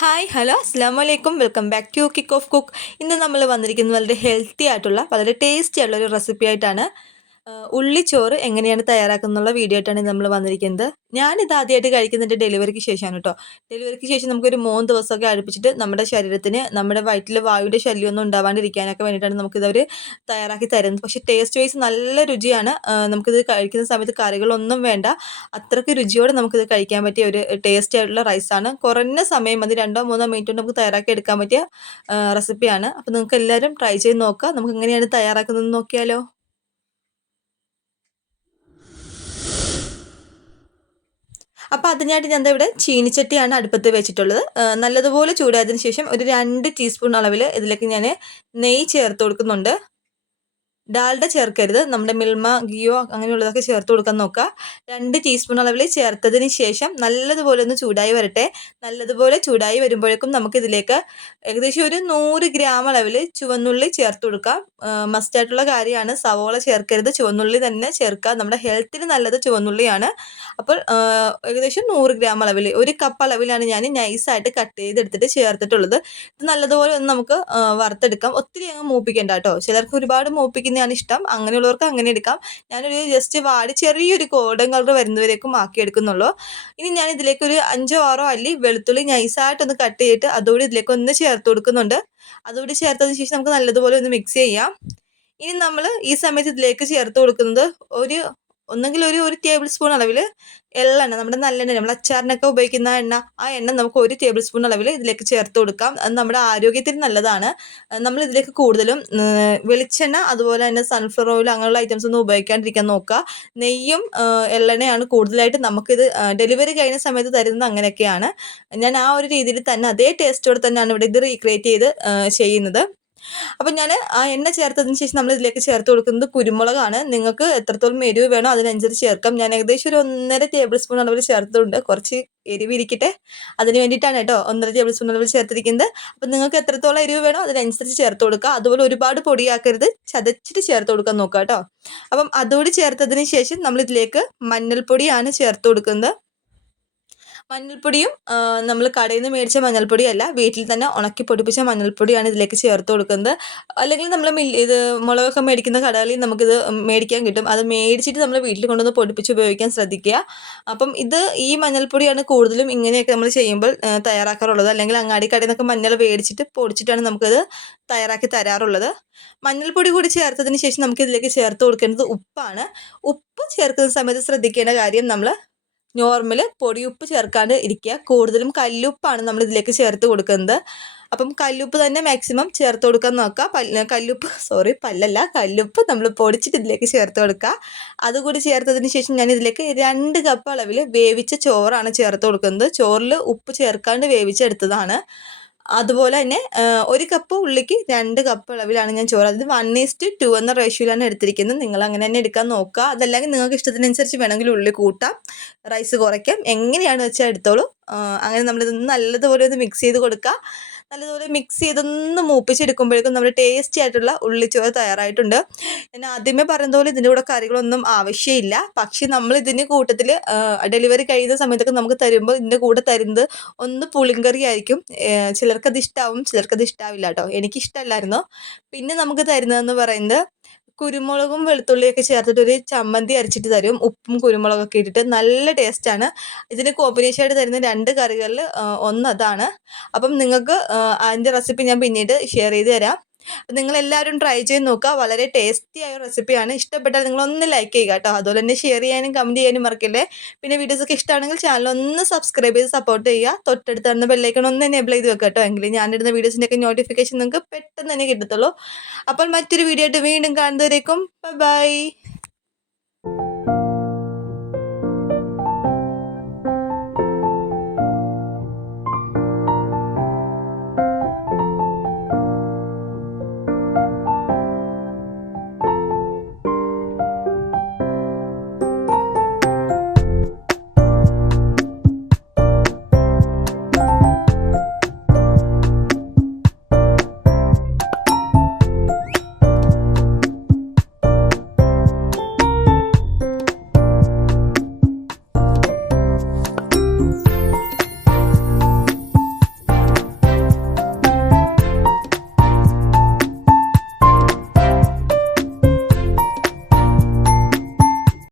Hi hello അസ്സാം വലൈക്കും welcome back to kick off cook ഇന്ന് നമ്മൾ വന്നിരിക്കുന്നത് വളരെ ഹെൽത്തി ആയിട്ടുള്ള വളരെ ടേസ്റ്റി ആയിട്ടുള്ള ഒരു റെസിപ്പി ആയിട്ടാണ്. ഉള്ളിച്ചോറ് എങ്ങനെയാണ് തയ്യാറാക്കുന്നുള്ള വീഡിയോ ആയിട്ടാണ് നമ്മൾ വന്നിരിക്കുന്നത്. ഞാനിത് ആദ്യമായിട്ട് കഴിക്കുന്നത് ഡെലിവറിക്ക് ശേഷമാണ് കേട്ടോ ഡെലിവറിക്ക് ശേഷം നമുക്കൊരു മൂന്ന് ദിവസമൊക്കെ അടുപ്പിച്ചിട്ട് നമ്മുടെ ശരീരത്തിന് നമ്മുടെ വയറ്റിൽ വായുവിന്റെ ശല്യമൊന്നും ഉണ്ടാവാണ്ടിരിക്കാനൊക്കെ വേണ്ടിയിട്ടാണ് നമുക്കിതവർ തയ്യാറാക്കി തരുന്നത്. പക്ഷേ ടേസ്റ്റ് വൈസ് നല്ല രുചിയാണ്. നമുക്കിത് കഴിക്കുന്ന സമയത്ത് കറികളൊന്നും വേണ്ട. അത്രയ്ക്ക് രുചിയോടെ നമുക്കിത് കഴിക്കാൻ പറ്റിയ ഒരു ടേസ്റ്റ് ആയിട്ടുള്ള റൈസാണ് കുറഞ്ഞ സമയം മതി രണ്ടോ മൂന്നോ മിനിറ്റ് കൊണ്ട് നമുക്ക് തയ്യാറാക്കി എടുക്കാൻ പറ്റിയ റെസിപ്പിയാണ് അപ്പോൾ നിങ്ങൾക്ക് എല്ലാവരും ട്രൈ ചെയ്ത് നോക്കുക നമുക്ക് എങ്ങനെയാണ് തയ്യാറാക്കുന്നതെന്ന് നോക്കിയാലോ? അപ്പോൾ അതിനായിട്ട് ഞാൻ ഇവിടെ ചീനിച്ചട്ടിയാണ് അടുപ്പത്ത് വെച്ചിട്ടുള്ളത്. നല്ലതുപോലെ ചൂടായതിനു ശേഷം ഒരു രണ്ട് ടീസ്പൂൺ അളവിൽ ഇതിലേക്ക് ഞാൻ നെയ്യ് ചേർത്ത് കൊടുക്കുന്നുണ്ട്. ഡാൽഡ ചേർക്കരുത്. നമ്മുടെ മിൽമ ഗിയോ അങ്ങനെയുള്ളതൊക്കെ ചേർത്ത് കൊടുക്കാൻ നോക്കുക. രണ്ട് ടീസ്പൂൺ അളവിൽ ചേർത്തതിന് ശേഷം നല്ലതുപോലെ ഒന്ന് ചൂടായി വരട്ടെ. നല്ലതുപോലെ ചൂടായി വരുമ്പോഴേക്കും നമുക്കിതിലേക്ക് ഏകദേശം ഒരു നൂറ് ഗ്രാം അളവിൽ ചുവന്നുള്ളി ചേർത്ത് കൊടുക്കാം മസ്റ്റായിട്ടുള്ള കാര്യമാണ്. സവോള ചേർക്കരുത്. ചുവന്നുള്ളി തന്നെ ചേർക്കുക. നമ്മുടെ ഹെൽത്തിന് നല്ലത് ചുവന്നുള്ളിയാണ്. അപ്പോൾ ഏകദേശം നൂറ് ഗ്രാം അളവിൽ ഒരു കപ്പ് അളവിലാണ് ഞാൻ നൈസായിട്ട് കട്ട് ചെയ്തെടുത്തിട്ട് ചേർത്തിട്ടുള്ളത്. ഇത് നല്ലതുപോലെ ഒന്ന് നമുക്ക് വറുത്തെടുക്കാം. ഒത്തിരി അങ്ങ് മൂപ്പിക്കേണ്ട കേട്ടോ. ചിലർക്ക് ഒരുപാട് മൂപ്പിക്കുന്നതാണ് ഇഷ്ടം. അങ്ങനെയുള്ളവർക്ക് അങ്ങനെ എടുക്കാം. ഞാനൊരു ജസ്റ്റ് വാടി ചെറിയൊരു ഗോൾഡൻ കളർ വരുന്നവരേക്കും ആക്കി എടുക്കുന്നുള്ളൂ. ഇനി ഞാൻ ഇതിലേക്ക് ഒരു അഞ്ചോ ആറോ അല്ലി വെളുത്തുള്ളി നൈസായിട്ടൊന്ന് കട്ട് ചെയ്തിട്ട് അതുകൂടി ഇതിലേക്ക് ഒന്ന് ചേർത്ത് കൊടുക്കുന്നുണ്ട്. അതുകൂടി ചേർത്തതിന് ശേഷം നമുക്ക് നല്ലതുപോലെ ഒന്ന് മിക്സ് ചെയ്യാം. ഇനി നമ്മൾ ഈ സമയത്ത് ഇതിലേക്ക് ചേർത്ത് കൊടുക്കുന്നത് ഒരു ഒന്നെങ്കിൽ ഒരു ഒരു ടേബിൾ സ്പൂൺ അളവിൽ എള്ളെണ്ണ നമ്മുടെ നല്ലെണ്ണ നമ്മൾ അച്ചാറിനൊക്കെ ഉപയോഗിക്കുന്ന എണ്ണ ആ എണ്ണ നമുക്ക് ഒരു ടേബിൾ സ്പൂൺ അളവിൽ ഇതിലേക്ക് ചേർത്ത് കൊടുക്കാം. അത് നമ്മുടെ ആരോഗ്യത്തിന് നല്ലതാണ്. നമ്മൾ ഇതിലേക്ക് കൂടുതലും വെളിച്ചെണ്ണ അതുപോലെ തന്നെ സൺഫ്ലവർ ഓയിൽ അങ്ങനെയുള്ള ഐറ്റംസ് ഒന്നും ഉപയോഗിക്കാണ്ടിരിക്കാൻ നോക്കുക. നെയ്യും എള്ളെണ്ണയാണ് കൂടുതലായിട്ട് നമുക്കിത് ഡെലിവറി കഴിഞ്ഞ സമയത്ത് തരുന്നത് അങ്ങനെയൊക്കെയാണ്. ഞാൻ ആ ഒരു രീതിയിൽ തന്നെ അതേ ടേസ്റ്റോടെ തന്നെയാണ് ഇവിടെ ഇത് റീക്രിയേറ്റ് ചെയ്ത് ചെയ്യുന്നത്. അപ്പം ഞാൻ ആ എണ്ണ ചേർത്തതിന് ശേഷം നമ്മൾ ഇതിലേക്ക് ചേർത്ത് കൊടുക്കുന്നത് കുരുമുളകാണ്. നിങ്ങൾക്ക് എത്രത്തോളം എരിവ് വേണോ അതിനനുസരിച്ച് ചേർക്കാം. ഞാൻ ഏകദേശം ഒരു ഒന്നര ടേബിൾ സ്പൂൺ അളവിൽ ചേർത്തിട്ടുണ്ട്. കുറച്ച് എരിവ് ഇരിക്കട്ടെ. അതിന് വേണ്ടിയിട്ടാണ് കേട്ടോ ഒന്നര ടേബിൾ സ്പൂൺ അളവിൽ ചേർത്തിരിക്കുന്നത്. അപ്പം നിങ്ങൾക്ക് എത്രത്തോളം എരിവ് വേണോ അതിനനുസരിച്ച് ചേർത്ത് കൊടുക്കുക. അതുപോലെ ഒരുപാട് പൊടിയാക്കരുത്. ചതച്ചിട്ട് ചേർത്ത് കൊടുക്കാൻ നോക്കുക കേട്ടോ. അപ്പം അതുകൂടി ചേർത്തതിന് ശേഷം നമ്മൾ ഇതിലേക്ക് മഞ്ഞൾപ്പൊടിയാണ് ചേർത്ത് കൊടുക്കുന്നത്. മഞ്ഞൾപ്പൊടിയും നമ്മൾ കടയിൽ നിന്ന് മേടിച്ച മഞ്ഞൾപ്പൊടിയല്ല വീട്ടിൽ തന്നെ ഉണക്കി പൊടിപ്പിച്ച മഞ്ഞൾപ്പൊടിയാണ് ഇതിലേക്ക് ചേർത്ത് കൊടുക്കുന്നത്. അല്ലെങ്കിൽ നമ്മൾ ഇത് മുളകൊക്കെ മേടിക്കുന്ന കടകളിൽ നമുക്കിത് മേടിക്കാൻ കിട്ടും. അത് മേടിച്ചിട്ട് നമ്മൾ വീട്ടിൽ കൊണ്ടുവന്ന് പൊടിപ്പിച്ച് ഉപയോഗിക്കാൻ ശ്രദ്ധിക്കുക. അപ്പം ഇത് ഈ മഞ്ഞൾപ്പൊടിയാണ് കൂടുതലും ഇങ്ങനെയൊക്കെ നമ്മൾ ചെയ്യുമ്പോൾ തയ്യാറാക്കാറുള്ളത്. അല്ലെങ്കിൽ അങ്ങാടി കടയിൽ നിന്നൊക്കെ മഞ്ഞൾ മേടിച്ചിട്ട് പൊടിച്ചിട്ടാണ് നമുക്കത് തയ്യാറാക്കി തരാറുള്ളത്. മഞ്ഞൾപ്പൊടി കൂടി ചേർത്തതിന് ശേഷം നമുക്ക് ഇതിലേക്ക് ചേർത്ത് കൊടുക്കേണ്ടത് ഉപ്പാണ്. ഉപ്പ് ചേർക്കുന്ന സമയത്ത് ശ്രദ്ധിക്കേണ്ട കാര്യം നമ്മൾ നോർമൽ പൊടിയുപ്പ് ചേർക്കാണ്ട് ഇരിക്കുക. കൂടുതലും കല്ലുപ്പാണ് നമ്മൾ ഇതിലേക്ക് ചേർത്ത് കൊടുക്കുന്നത്. അപ്പം കല്ലുപ്പ് തന്നെ മാക്സിമം ചേർത്ത് കൊടുക്കാൻ നോക്കുക. പല്ല കല്ലുപ്പ് സോറി പല്ലല്ല കല്ലുപ്പ് നമ്മൾ പൊടിച്ചിട്ട് ഇതിലേക്ക് ചേർത്ത് കൊടുക്കുക. അതുകൂടി ചേർത്തതിന് ശേഷം ഞാൻ ഇതിലേക്ക് രണ്ട് കപ്പ് അളവിൽ വേവിച്ച ചോറാണ് ചേർത്ത് കൊടുക്കുന്നത്. ചോറിൽ ഉപ്പ് ചേർക്കാണ്ട് വേവിച്ചെടുത്തതാണ്. അതുപോലെ തന്നെ ഒരു കപ്പ് ഉള്ളിക്ക് രണ്ട് കപ്പ് അളവിലാണ് ഞാൻ ചോറ്. അതായത് വൺ ഈസ്റ്റ് ടു എന്ന റേഷ്യോയിലാണ് എടുത്തിരിക്കുന്നത്. നിങ്ങൾ അങ്ങനെ തന്നെ എടുക്കാൻ നോക്കുക. അതല്ലെങ്കിൽ നിങ്ങൾക്ക് ഇഷ്ടത്തിനനുസരിച്ച് വേണമെങ്കിൽ ഉള്ളി കൂട്ടാം റൈസ് കുറയ്ക്കാം. എങ്ങനെയാണ് വെച്ചാൽ എടുത്തോളൂ. അങ്ങനെ നമ്മളിതൊന്ന് നല്ലതുപോലെ ഒന്ന് മിക്സ് ചെയ്ത് കൊടുക്കുക. നല്ലതുപോലെ മിക്സ് ചെയ്തൊന്ന് മൂപ്പിച്ചെടുക്കുമ്പോഴേക്കും നമ്മുടെ ടേസ്റ്റി ആയിട്ടുള്ള ഉള്ളിച്ചോറ് തയ്യാറായിട്ടുണ്ട്. ഞാൻ ആദ്യമേ പറയുന്ന പോലെ ഇതിന്റെ കൂടെ കറികളൊന്നും ആവശ്യമില്ല. പക്ഷേ നമ്മൾ ഇതിന് കൂട്ടത്തിൽ ഡെലിവറി കഴിയുന്ന സമയത്തൊക്കെ നമുക്ക് തരുമ്പോൾ ഇതിന്റെ കൂടെ തരുന്നത് ഒന്ന് പുളിങ്കറി ആയിരിക്കും. ചിലർക്കത് ഇഷ്ടാവും ചിലർക്കത് ഇഷ്ടാവില്ല കേട്ടോ. എനിക്കിഷ്ടമല്ലായിരുന്നു പിന്നെ നമുക്ക് തരുന്നതെന്ന് പറയുന്നത് കുരുമുളകും വെളുത്തുള്ളിയൊക്കെ ചേർത്തിട്ട് ഒരു ചമ്മന്തി അരച്ചിട്ട് തരും. ഉപ്പും കുരുമുളകൊക്കെ ഇട്ടിട്ട് നല്ല ടേസ്റ്റാണ് ഇതിന് കോമ്പിനേഷൻ ആയിട്ട് തരുന്ന രണ്ട് കറികളിൽ ഒന്ന് അതാണ്. അപ്പം നിങ്ങൾക്ക് അതിന്റെ റെസിപ്പി ഞാൻ പിന്നീട് ഷെയർ ചെയ്ത് തരാം. നിങ്ങൾ ട്രൈ ചെയ്ത് നോക്കുക. വളരെ ടേസ്റ്റി ആയ റെസിപ്പിയാണ് ഇഷ്ടപ്പെട്ടാൽ നിങ്ങളൊന്ന് ലൈക്ക് ചെയ്യുക കേട്ടോ. അതുപോലെ തന്നെ ഷെയർ ചെയ്യാനും കമന്റ് ചെയ്യാനും മറക്കല്ലേ. പിന്നെ വീഡിയോസൊക്കെ ഇഷ്ടമാണെങ്കിൽ ചാനൽ ഒന്ന് സബ്സ്ക്രൈബ് ചെയ്ത് സപ്പോർട്ട് ചെയ്യുക. തൊട്ടടുത്ത് തന്ന ബെല്ലൈക്കൺ ഒന്ന് എനേബിൾ ചെയ്ത് വെക്കുക കേട്ടോ. എങ്കിലും ഞാനിടുന്ന വീഡിയോസിന്റെയൊക്കെ നോട്ടിഫിക്കേഷൻ നിങ്ങൾക്ക് പെട്ടെന്ന് തന്നെ കിട്ടത്തുള്ളൂ. അപ്പോൾ മറ്റൊരു വീഡിയോ ആയിട്ട് വീണ്ടും കാണുന്നവരേക്കും ബൈ